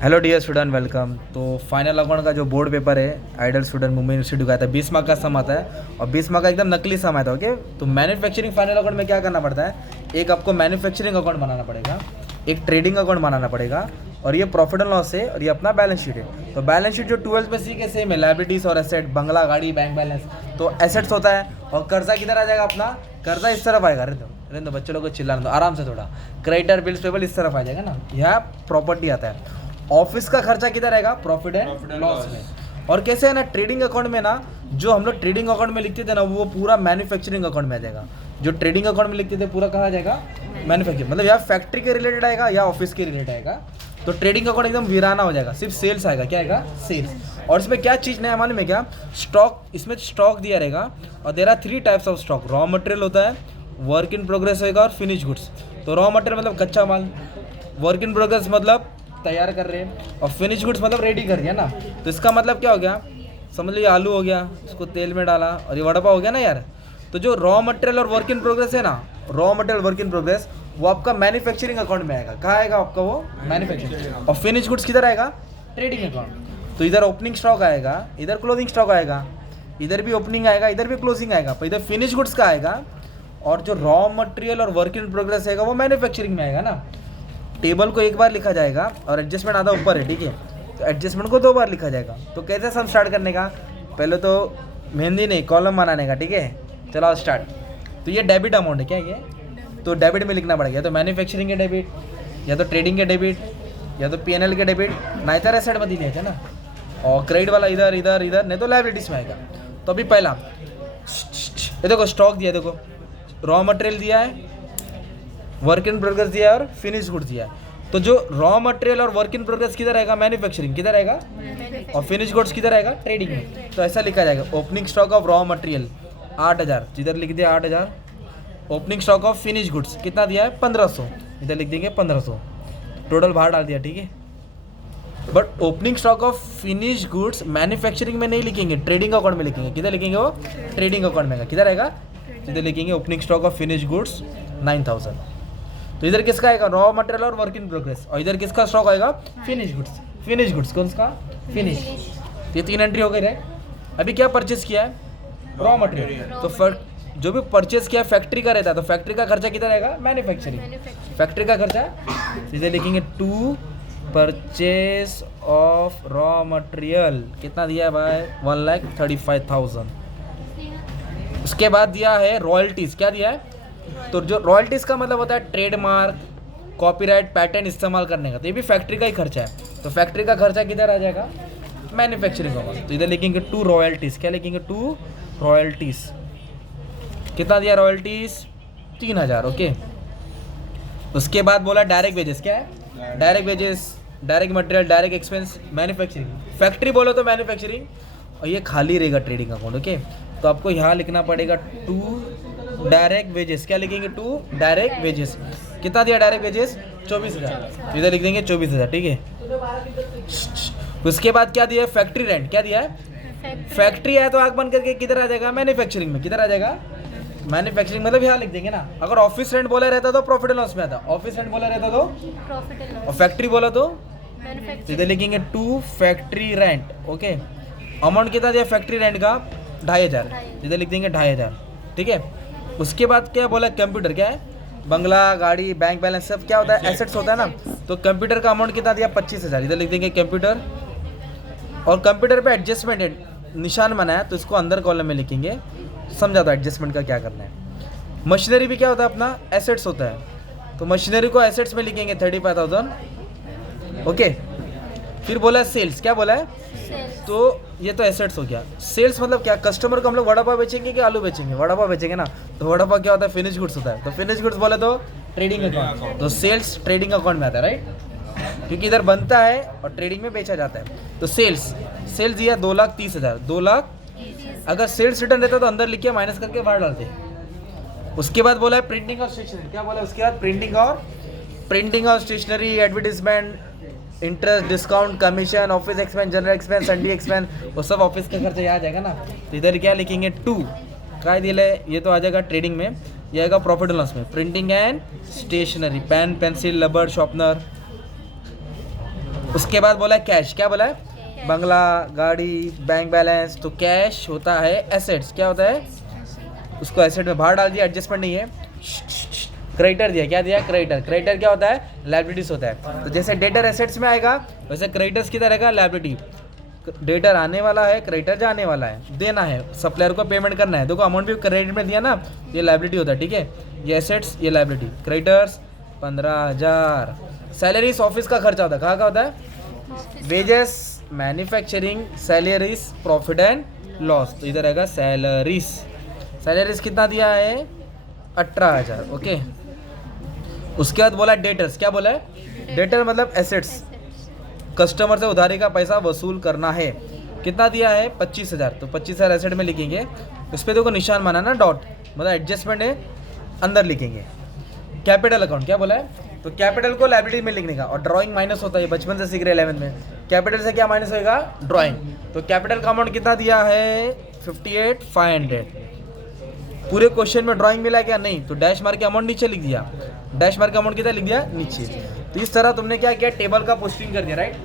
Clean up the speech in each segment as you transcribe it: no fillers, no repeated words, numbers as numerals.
Hello dear student, welcome. तो final account का जो बोर्ड पेपर है आइडल स्टूडेंट मुंबई यूनिवर्सिटी का आता है, 20 मार्क का सम आता है और 20 मार्क का एकदम नकली सम आता है। ओके, तो मैन्युफैक्चरिंग फाइनल अकाउंट में क्या करना पड़ता है, एक आपको मैन्युफैक्चरिंग अकाउंट बनाना पड़ेगा, एक ट्रेडिंग अकाउंट बनाना पड़ेगा और ये प्रॉफिट एंड लॉस है और ये अपना बैलेंस शीट है। तो बैलेंस शीट जो 12th में सीखे सेम है, लाइबिलिटीज और एसेट, बंगला, गाड़ी, बैंक बैलेंस। तो एसेट्स होता है और कर्जा किधर आ जाएगा अपना, कर्जा इस तरफ आएगा। रहने दो बच्चों लोग को चिल्लाना दो आराम से थोड़ा। क्रेडिटर, बिल्स पेबल इस तरफ आ जाएगा ना, यह प्रॉपर्टी आता है। ऑफिस का खर्चा किधर आएगा, प्रॉफिट एंड लॉस में। और कैसे है ना, ट्रेडिंग अकाउंट में ना, जो हम लोग ट्रेडिंग अकाउंट में लिखते थे ना, वो पूरा मैन्युफैक्चरिंग अकाउंट में आ जाएगा। जो ट्रेडिंग अकाउंट में लिखते थे पूरा कहाँ आ जाएगा, मैन्युफैक्चरिंग। मतलब या फैक्ट्री के रिलेटेड आएगा या ऑफिस के रिलेटेड आएगा। तो ट्रेडिंग अकाउंट एकदम वीराना हो जाएगा, सिर्फ सेल्स आएगा। क्या आएगा, सेल्स। और इसमें क्या चीज़ नया मालूम है क्या, स्टॉक। इसमें स्टॉक दिया रहेगा और there are 3 types of stock. Raw material होता है, वर्क इन प्रोग्रेस होगा और फिनिश गुड्स। तो रॉ मटेरियल मतलब कच्चा माल, वर्क इन प्रोग्रेस मतलब तैयार कर रहे हैं और फिनिश गुड्स मतलब रेडी कर दिया ना। तो इसका मतलब क्या हो गया, समझ लीजिए आलू हो गया, इसको तेल में डाला और ये वड़ा पाव हो गया ना यार। तो जो रॉ मटेरियल और वर्क इन प्रोग्रेस है ना, raw material work in progress, वो आपका मैन्युफैक्चरिंग अकाउंट में आएगा। कहाँ आएगा आपका वो, मैन्युफैक्चरिंग। और फिनिश गुड्स किधर आएगा, ट्रेडिंग अकाउंट। तो इधर ओपनिंग स्टॉक आएगा, इधर क्लोजिंग स्टॉक आएगा, इधर भी ओपनिंग आएगा, इधर भी क्लोजिंग आएगा। पर इधर फिनिश गुड्स का आएगा और जो रॉ मटेरियल और वर्क इन प्रोग्रेस आएगा वो मैन्युफैक्चरिंग में आएगा ना। टेबल को एक बार लिखा जाएगा और एडजस्टमेंट आधा ऊपर है, ठीक है। तो एडजस्टमेंट को 2 बार लिखा जाएगा। तो कैसे सम स्टार्ट करने का, पहले तो मेहंदी नहीं कॉलम बनाने का, ठीक है। चलो स्टार्ट। तो ये डेबिट अमाउंट है, क्या ये, तो डेबिट में लिखना पड़ेगा। या तो मैन्युफैक्चरिंग के डेबिट, या तो ट्रेडिंग के डेबिट, या तो पीएनएल के डेबिट, नहीं तो एसेट में दिए थे ना। और क्रेडिट वाला इधर इधर इधर, नहीं तो लाइबिलिटीज में आएगा। तो अभी पहला ये देखो, स्टॉक दिया, देखो रॉ मटेरियल दिया है, वर्क इन प्रोग्रेस दिया है और फिनिश गुड्स दिया है। तो जो रॉ मटेरियल और वर्क इन प्रोग्रेस किधर आएगा, मैन्युफैक्चरिंग किधर आएगा, और फिनिश गुड्स किधर आएगा, ट्रेडिंग में। तो ऐसा लिखा जाएगा, opening stock of raw material 8000, जिधर लिख दिया 8000। Opening stock of finish goods कितना दिया है, 1500, इधर लिख देंगे 1500। टोटल बाहर डाल दिया, ठीक है। But opening stock of finish goods manufacturing में नहीं लिखेंगे, ट्रेडिंग अकाउंट में लिखेंगे। किधर लिखेंगे वो, ट्रेडिंग अकाउंट में। किधर आएगा, इधर लिखेंगे opening stock of finish goods 9000। तो इधर किसका आएगा, रॉ मटेरियल और वर्क इन प्रोग्रेस। और इधर किसका स्टॉक आएगा, फिनिश गुड्स। फिनिश गुड्स कौन सा, फिनिश। ये 3 एंट्री हो गई है। अभी क्या परचेस किया है, रॉ मटेरियल। तो जो भी परचेस किया फैक्ट्री का रहता है, तो फैक्ट्री का खर्चा किधर आएगा, मैन्युफैक्चरिंग। फैक्ट्री का खर्चा इधर लिखेंगे, to purchase of raw material कितना दिया है भाई, 1,35,000। उसके बाद दिया है रॉयल्टीज, क्या दिया है, तो जो रॉयल्टीज़ का मतलब होता है ट्रेडमार्क, कॉपीराइट, पैटेंट इस्तेमाल करने का। तो ये भी फैक्ट्री का ही खर्चा है। तो फैक्ट्री का खर्चा किधर आ जाएगा, मैन्युफैक्चरिंग का। तो इधर लिखेंगे 2 रॉयल्टीज़, क्या लिखेंगे, 2 रॉयल्टीज़। कितना दिया रॉयल्टीज़, 3000। ओके। उसके बाद बोला डायरेक्ट वेजेस, क्या है, direct wages, direct material, direct expense, manufacturing. Factory बोलो तो मैन्युफैक्चरिंग और ये खाली रहेगा ट्रेडिंग अकाउंट। ओके, तो आपको यहाँ लिखना पड़ेगा 2 डायरेक्ट वेजेस। क्या लिखेंगे, 2 डायरेक्ट वेजेस। कितना दिया डायरेक्ट वेजेस, 24,000। इधर लिख देंगे 24,000, ठीक है। उसके बाद क्या दिया है, फैक्ट्री रेंट। क्या दिया है, फैक्ट्री है तो आग बंद करके किधर आ जाएगा, मैन्युफैक्चरिंग में। किधर आ जाएगा, मैन्युफैक्चरिंग मतलब यहाँ लिख देंगे ना। अगर ऑफिस रेंट बोला रहता तो प्रॉफिट एंड लॉस में आता, ऑफिस रेंट बोला रहता तो प्रॉफिट एंड लॉस, और फैक्ट्री बोला तो इधर लिखेंगे 2 फैक्ट्री रेंट। ओके। अमाउंट कितना दिया फैक्ट्री रेंट का, 2500, इधर लिख देंगे 2500, ठीक है। उसके बाद क्या बोला, कंप्यूटर। क्या है, बंगला, गाड़ी, बैंक बैलेंस, सब क्या होता है, एसेट्स होता है ना। तो कंप्यूटर का अमाउंट कितना दिया, 25,000, इधर लिख देंगे कंप्यूटर। और कंप्यूटर पे एडजस्टमेंट निशान बनाया तो इसको अंदर कॉलम में लिखेंगे। समझा तो एडजस्टमेंट का क्या करना है। मशीनरी भी क्या होता है, अपना एसेट्स होता है। तो मशीनरी को एसेट्स में लिखेंगे 35,000। ओके। फिर बोला सेल्स, क्या बोला है, तो ये तो एसेट्स हो गया। सेल्स मतलब क्या, कस्टमर को हम लोग वड़ा पाव बेचेंगे कि आलू बेचेंगे, वड़ा पाव बेचेंगे ना। तो वड़ा पाव क्या होता है, फिनिश गुड्स होता है। तो फिनिश गुड्स बोले तो ट्रेडिंग अकाउंट। तो सेल्स ट्रेडिंग अकाउंट में आता है, राइट, क्योंकि इधर बनता है और ट्रेडिंग में बेचा जाता है। तो सेल्स दिया 2,30,000। 2,00,000 अगर सेल्स रिटर्न रहता तो अंदर लिख के माइनस करके बाहर डालते। उसके बाद बोला है प्रिंटिंग और स्टेशनरी। क्या बोला उसके बाद, प्रिंटिंग और stationery, advertisement, interest, discount, commission, office expense, general expense, Sunday expense, वो सब ऑफिस का खर्चा यहाँ आ जाएगा ना। तो इधर क्या लिखेंगे, 2 काय दिल है, ये तो आ जाएगा ट्रेडिंग में। ये आएगा प्रॉफिट एंड लॉस में, printing and stationery, pen, pencil, rubber, sharpener. उसके बाद बोला है कैश, क्या बोला है? बंगला, गाड़ी, बैंक बैलेंस। तो कैश होता है एसेट्स, क्या होता है? उसको एसेट में बाहर डाल दिया, एडजस्टमेंट नहीं है। क्रेडिटर दिया, क्या दिया? क्रेडिटर। क्रेडिटर क्या होता है? लायबिलिटीज होता है। तो जैसे डेटर एसेट्स में आएगा वैसे क्रेडिटर्स किधर रहेगा? लायबिलिटी। डेटर आने वाला है, क्रेडिटर जाने वाला है, देना है, सप्लायर को पेमेंट करना है। देखो अमाउंट भी क्रेडिट में दिया ना, ये लायबिलिटी होता है, ठीक है? ये एसेट्स, ये लायबिलिटी। क्रेडिटर्स 15,000। सैलरीज ऑफिस का खर्चा होता है, कहाँ का होता है? Wages, manufacturing, salaries, profit and loss. तो इधर आएगा सैलरीज। सैलरीज कितना दिया है? 18,000। ओके। उसके बाद बोला डेटर्स, क्या बोला है? डेटर मतलब एसेट्स, कस्टमर से उधारी का पैसा वसूल करना है। कितना दिया है? 25,000। तो 25,000 एसेट में लिखेंगे। उस पर देखो निशान माना ना, डॉट, मतलब एडजस्टमेंट है, अंदर लिखेंगे। कैपिटल अकाउंट, क्या बोला है? तो कैपिटल को लायबिलिटी में लिखने का, और ड्राइंग माइनस होता है, बचपन से सीख रहे 11th में। कैपिटल से क्या माइनस होएगा? ड्राइंग। तो कैपिटल का अमाउंट कितना दिया है? 58,500। पूरे क्वेश्चन में ड्राइंग मिला क्या? नहीं। तो डैश मार के अमाउंट नीचे लिख दिया। डैश मार के अमाउंट कितना लिख दिया? नीचे। तो इस तरह तुमने क्या किया? टेबल का पोस्टिंग कर दिया, राइट?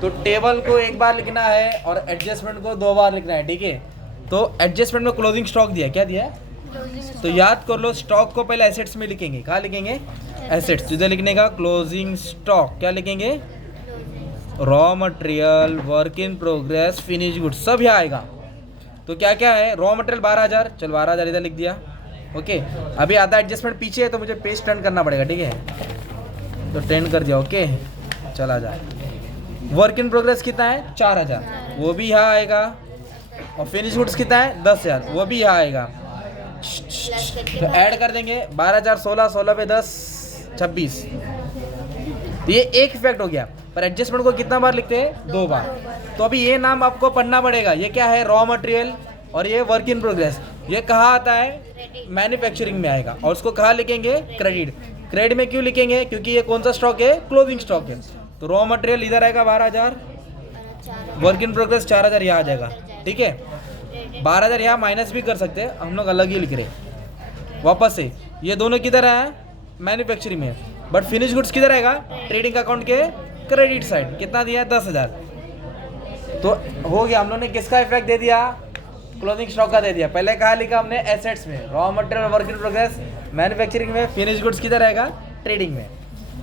तो टेबल को एक बार लिखना है और एडजस्टमेंट को 2 बार लिखना है, ठीक है? तो एडजस्टमेंट में क्लोजिंग स्टॉक दिया, क्या दिया? तो याद कर लो, स्टॉक को पहले एसेट्स में लिखेंगे। कहाँ लिखेंगे? एसेट्स। इधर लिखने का क्लोजिंग स्टॉक, क्या लिखेंगे? Raw material, work in progress, finish goods, सब यहाँ आएगा। तो क्या क्या है? रॉ मटेरियल 12,000, चल 12,000 इधर लिख दिया। ओके। अभी आधा एडजस्टमेंट पीछे है तो मुझे पेज टर्न करना पड़ेगा, ठीक है? तो टर्न कर दिया। ओके, चला जाए। वर्क इन प्रोग्रेस कितना है? 4,000, वो भी यहाँ आएगा। और फिनिश गुड्स कितना है? 10,000, वो भी यहाँ आएगा। तो ऐड कर देंगे 12,000, 16, 16 पे 10, 26। तो ये एक इफेक्ट हो गया। पर एडजस्टमेंट को कितना बार लिखते हैं? 2 बार। तो अभी ये नाम आपको पढ़ना पड़ेगा। ये क्या है? रॉ मटेरियल, और ये वर्क इन प्रोग्रेस। ये कहाँ आता है? मैन्युफैक्चरिंग में आएगा। और उसको कहाँ लिखेंगे? क्रेडिट। क्रेडिट में क्यों लिखेंगे? क्योंकि ये कौन सा स्टॉक है? क्लोजिंग स्टॉक है। तो रॉ मटेरियल इधर आएगा 12,000, वर्क इन प्रोग्रेस 4,000 यहाँ आ जाएगा, ठीक है? 12,000 यहाँ माइनस भी कर सकते हैं, हम लोग अलग ही लिख रहे। वापस से ये दोनों किधर है? मैन्युफैक्चरिंग में। बट फिनिश गुड्स किधर आएगा? ट्रेडिंग अकाउंट के क्रेडिट साइड। कितना दिया है? 10,000। तो हो गया, हम लोग ने किसका इफेक्ट दे दिया? क्लोजिंग स्टॉक का दे दिया। पहले कहा लिखा हमने? एसेट्स में। Raw material, work in progress manufacturing में, फिनिश गुड्स किधर रहेगा? ट्रेडिंग में।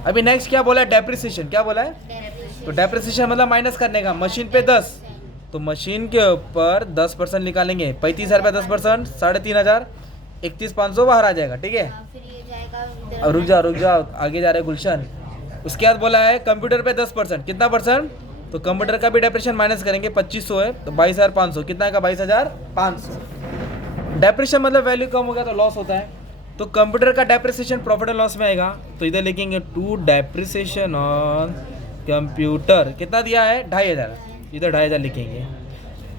अभी नेक्स्ट क्या बोला है? डेप्रिसिएशन। क्या बोला है? तो डेप्रिसिएशन मतलब माइनस करने का। मशीन पे 10, तो मशीन के ऊपर 10% निकालेंगे। 35,000 पे 10%, 3,500, 31,500 बाहर आ जाएगा, ठीक है? अब रुक जाओ, आगे जा रहे गुलशन। उसके बाद बोला है कंप्यूटर पे 10%। कितना परसेंट? तो कंप्यूटर का भी डेप्रिसिएशन माइनस करेंगे। 2500 है तो 22,500। कितना आएगा? 22,500। डेप्रिसिएशन मतलब वैल्यू कम हो गया तो लॉस होता है। तो कंप्यूटर का डेप्रिसिएशन प्रॉफिट एंड लॉस में आएगा। तो इधर लिखेंगे टू डेप्रिसिएशन ऑन कंप्यूटर। कितना दिया है? 2,500, इधर 2,500 लिखेंगे।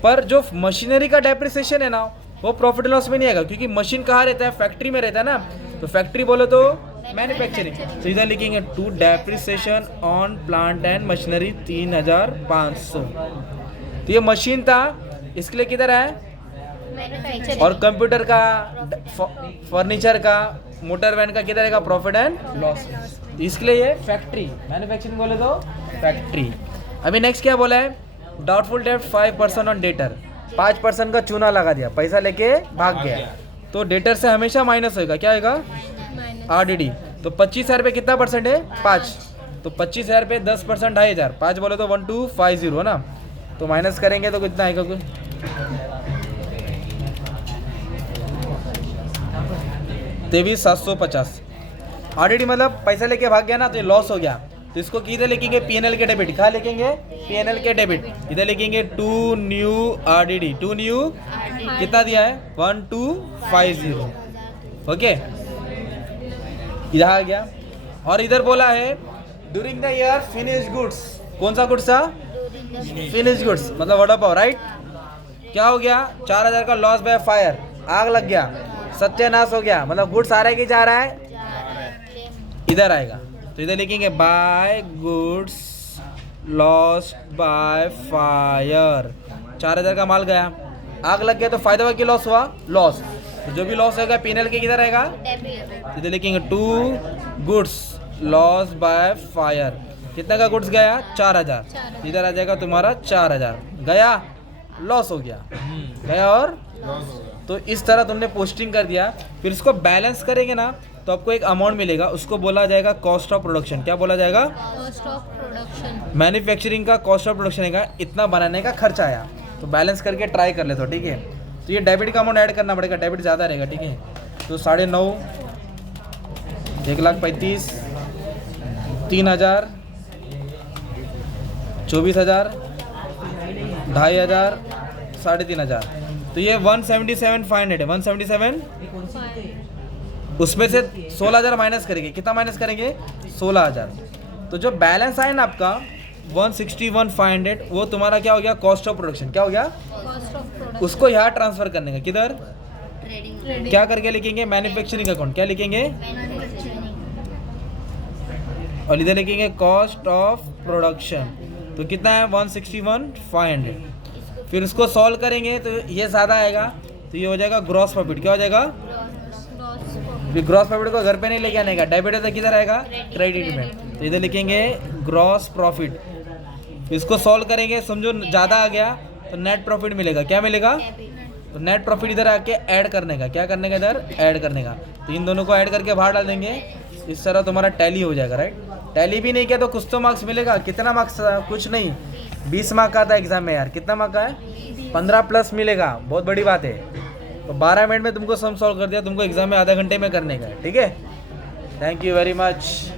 पर जो मशीनरी का डेप्रिसिएशन है ना, वो प्रॉफिट एंड लॉस में नहीं आएगा, क्योंकि मशीन कहाँ रहता है? फैक्ट्री में रहता है ना। तो फैक्ट्री बोलो तो मैन्युफैक्चरिंग। तो इधर लिखेंगे to depreciation on plant and machinery 3,500। तो ये मशीन था, इसके लिए किधर है? और कंप्यूटर का, फर्नीचर का, मोटर वैन का किधर रहेगा? Profit and loss. इसके लिए ये फैक्ट्री, मैन्युफैक्चरिंग बोले तो फैक्ट्री। अभी नेक्स्ट क्या बोला है? Doubtful debt 5% on debtor. 5% का चूना लगा दिया, पैसा लेके भाग गया। तो डेटर से हमेशा माइनस होगा। क्या होगा? RDD। तो 25,000 पे कितना परसेंट है? 5। तो 25,000 पे 10%, 2,500। 5 बोले तो 1250 है ना। तो माइनस करेंगे तो कितना आएगा? 23,750। RDD मतलब पैसा लेके भाग गया ना, तो ये लॉस हो गया। तो इसको किधर लिखेंगे? PNL के डेबिट। कहाँ लिखेंगे? PNL के डेबिट। इधर लिखेंगे to new RDD। To new कितना दिया है? 1250। ओके, इधर आ गया। और इधर बोला है during the year finish goods. कौन सा गुड्स था? फिनिश गुड्स मतलब वड़ा पाव, राइट? क्या हो गया? 4,000 का लॉस बाय फायर, आग लग गया, सत्यानाश हो गया। मतलब गुड्स आ रहा है कि जा रहा है? इधर आएगा। तो इधर लिखेंगे by goods lost by fire. 4,000 का माल गया, आग लग गया, तो फायदा हुआ कि लॉस हुआ? लॉस। तो जो भी लॉस होगा PNL के किधर आएगा? इधर लिखेंगे to goods loss by fire. कितना का गुड्स गया 4000, इधर आ जाएगा तुम्हारा 4000, गया लॉस हो गया, गया और तो इस तरह तुमने पोस्टिंग कर दिया। फिर इसको बैलेंस करेंगे ना तो आपको एक अमाउंट मिलेगा, उसको बोला जाएगा कॉस्ट ऑफ प्रोडक्शन। क्या बोला जाएगा? Cost of production. मैन्युफैक्चरिंग का कॉस्ट ऑफ प्रोडक्शन का इतना बनाने का खर्चा आया, तो बैलेंस करके ट्राई कर ले तो ठीक है। तो ये डेबिट का अमाउंट ऐड करना पड़ेगा, डेबिट ज़्यादा रहेगा ठीक है। तो 9.5, 1,35,000, 3,000, 24,000, 2,500, 3,500, तो ये 177,500 है। 177, उसमें से 16,000 माइनस करेंगे। कितना माइनस करेंगे? 16,000। तो जो बैलेंस आए ना आपका 161,500, वो तुम्हारा क्या हो गया? Cost of production. क्या हो गया? Cost of production. उसको यहाँ ट्रांसफर करने का, किधर? ट्रेडिंग। क्या करके लिखेंगे? Manufacturing account. क्या लिखेंगे? मैन्युफैक्चरिंग। और इधर लिखेंगे कॉस्ट ऑफ प्रोडक्शन। तो कितना है? 161,500। फिर उसको सॉल्व करेंगे तो ये ज़्यादा आएगा, तो ये हो जाएगा ग्रॉस प्रॉफिट। क्या हो जाएगा? फिर ग्रॉस प्रॉफिट को घर पे नहीं लेके आने का, डेबिट है तो किधर आएगा? क्रेडिट में। तो इधर लिखेंगे ग्रॉस प्रॉफिट। इसको सॉल्व करेंगे, समझो ज़्यादा आ गया तो नेट प्रॉफिट मिलेगा। क्या मिलेगा? तो नेट प्रॉफिट इधर आके ऐड करने का। क्या करने का? इधर ऐड करने का। तो इन दोनों को ऐड करके बाहर डाल देंगे, इस तरह तुम्हारा टैली हो जाएगा। राइट, टैली भी नहीं किया तो कुछ तो मार्क्स मिलेगा। कितना मार्क्स? कुछ नहीं, 20 मार्क का था एग्जाम में यार। कितना मार्क का है? 15 प्लस मिलेगा, बहुत बड़ी बात है। तो 12 मिनट में तुमको सम सॉल्व कर दिया, तुमको एग्जाम में आधा घंटे में करने का है। ठीक है, थैंक यू वेरी मच।